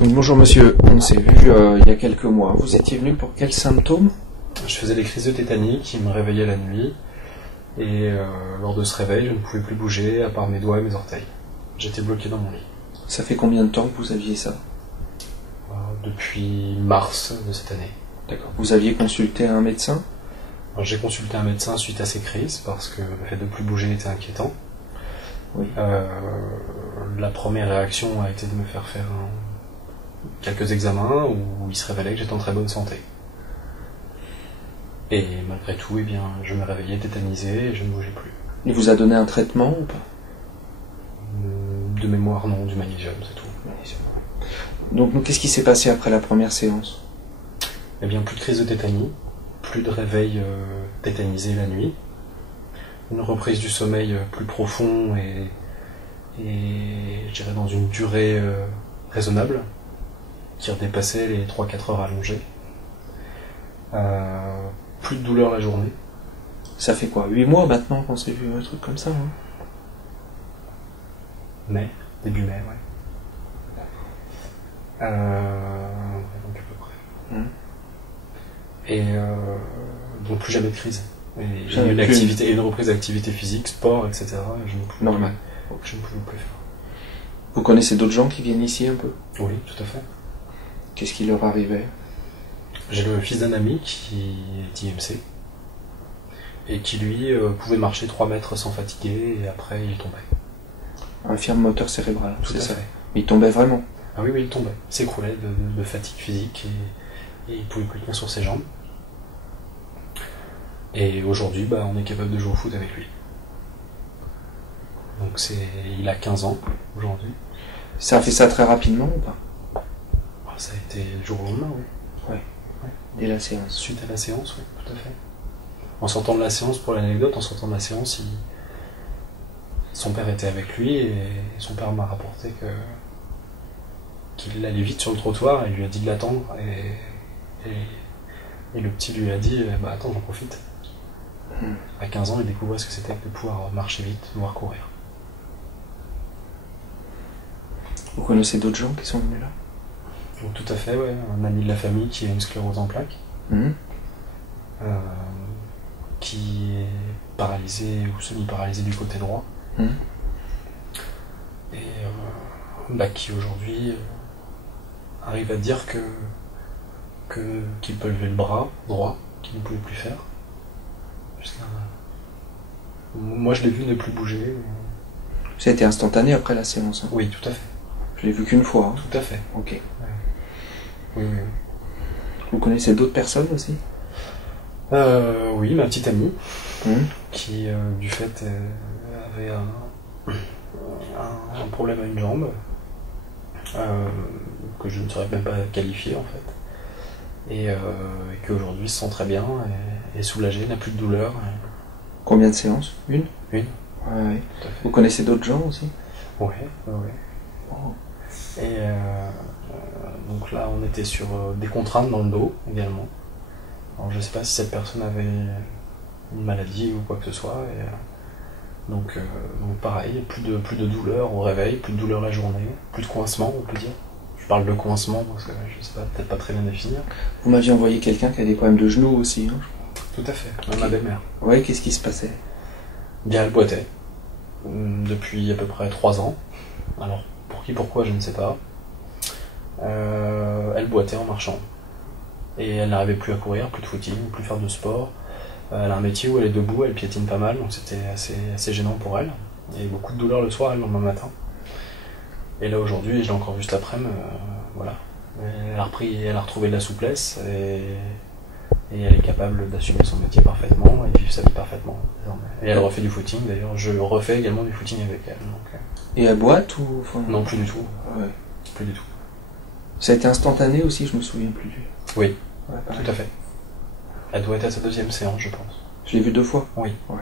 Donc, bonjour monsieur, on s'est vu il y a quelques mois. Vous étiez venu pour quels symptômes? Je faisais des crises de tétanie qui me réveillaient la nuit et lors de ce réveil, je ne pouvais plus bouger à part mes doigts et mes orteils. J'étais bloqué dans mon lit. Ça fait combien de temps que vous aviez ça? Depuis mars de cette année. D'accord. Vous aviez consulté un médecin? J'ai consulté un médecin suite à ces crises parce que le fait de ne plus bouger était inquiétant. Oui. La première réaction a été de me faire quelques examens où il se révélait que j'étais en très bonne santé. Et malgré tout, eh bien, je me réveillais tétanisé et je ne bougeais plus. Il vous a donné un traitement ou pas? De mémoire, non, du magnésium, c'est tout. Donc qu'est-ce qui s'est passé après la première séance? Eh bien, plus de crise de tétanie, plus de réveil tétanisé la nuit, une reprise du sommeil plus profond et je dirais dans une durée raisonnable, qui redépassait les 3-4 heures allongées. Plus de douleur la journée. Ça fait quoi, 8 mois maintenant qu'on s'est vu, un truc comme ça, hein? Mai, début mai, ouais. Donc à peu près. Et donc plus jamais de crise. Et j'ai eu une reprise d'activité physique, sport, etc. Et je ne pouvais Normal. Je ne pouvais plus faire. Vous connaissez d'autres gens qui viennent ici un peu? Oui, tout à fait. Qu'est-ce qui leur arrivait? J'ai le fils d'un ami qui est IMC et qui lui pouvait marcher 3 mètres sans fatiguer et après il tombait. Infirme moteur cérébral, C'est ça. Mais il tombait vraiment? Ah oui, il tombait. Il s'écroulait de fatigue physique et il ne pouvait plus tenir sur ses jambes. Et aujourd'hui, on est capable de jouer au foot avec lui. Donc il a 15 ans aujourd'hui. Ça a fait ça très rapidement ou pas? Ça a été le jour au lendemain, oui. Ouais. Dès la séance. Suite à la séance, oui, tout à fait. En sortant de la séance, pour l'anecdote, en sortant de la séance, son père était avec lui et son père m'a rapporté qu'il allait vite sur le trottoir et lui a dit de l'attendre et le petit lui a dit attends, j'en profite. À 15 ans, il découvrait ce que c'était que de pouvoir marcher vite, pouvoir courir. Vous connaissez d'autres gens qui sont venus là? Donc, tout à fait, ouais. Un ami de la famille qui a une sclérose en plaques, qui est paralysé ou semi-paralysé du côté droit, et qui aujourd'hui arrive à dire qu'il peut lever le bras droit, qu'il ne pouvait plus faire. Moi, je l'ai vu ne plus bouger. Ça a été instantané après la séance, hein? Oui, tout à fait. Je l'ai vu qu'une fois, hein? Tout à fait. Ok. Ouais. Oui. Vous connaissez d'autres personnes aussi? Oui, ma petite amie, qui du fait avait un problème à une jambe, que je ne saurais même pas qualifier en fait, et qui aujourd'hui se sent très bien, est soulagée, n'a plus de douleur. Combien de séances? Une? Une. Ouais. Vous connaissez d'autres gens aussi? Ouais. Oh. Et donc là, on était sur des contraintes dans le dos également. Alors, je ne sais pas si cette personne avait une maladie ou quoi que ce soit. Et, donc pareil, plus de douleur au réveil, plus de douleur la journée, plus de coincement, on peut dire. Je parle de coincement parce que je ne sais pas, peut-être pas très bien définir. Vous m'aviez envoyé quelqu'un qui a des problèmes de genoux aussi, hein? Tout à fait, même ma belle-mère. Ouais, qu'est-ce qui se passait? Bien, elle boitait depuis à peu près 3 ans. Alors, pourquoi, je ne sais pas. Elle boitait en marchant. Et elle n'arrivait plus à courir, plus de footing, plus faire de sport. Elle a un métier où elle est debout, elle piétine pas mal, donc c'était assez gênant pour elle. Il y avait beaucoup de douleur le soir et le lendemain matin. Et là aujourd'hui, je l'ai encore vu cet après-midi, voilà. Elle a retrouvé de la souplesse et elle est capable d'assumer son métier parfaitement et vivre sa vie parfaitement désormais. Et elle refait du footing, d'ailleurs je refais également du footing avec elle. Donc, Et elle boite ou... Enfin... Non, plus du tout. Ouais. Plus du tout. Ça a été instantané aussi, je me souviens plus. Oui, ouais, tout à fait. Elle doit être à sa 2e séance, je pense. Je l'ai vue 2 fois? Oui. Ouais.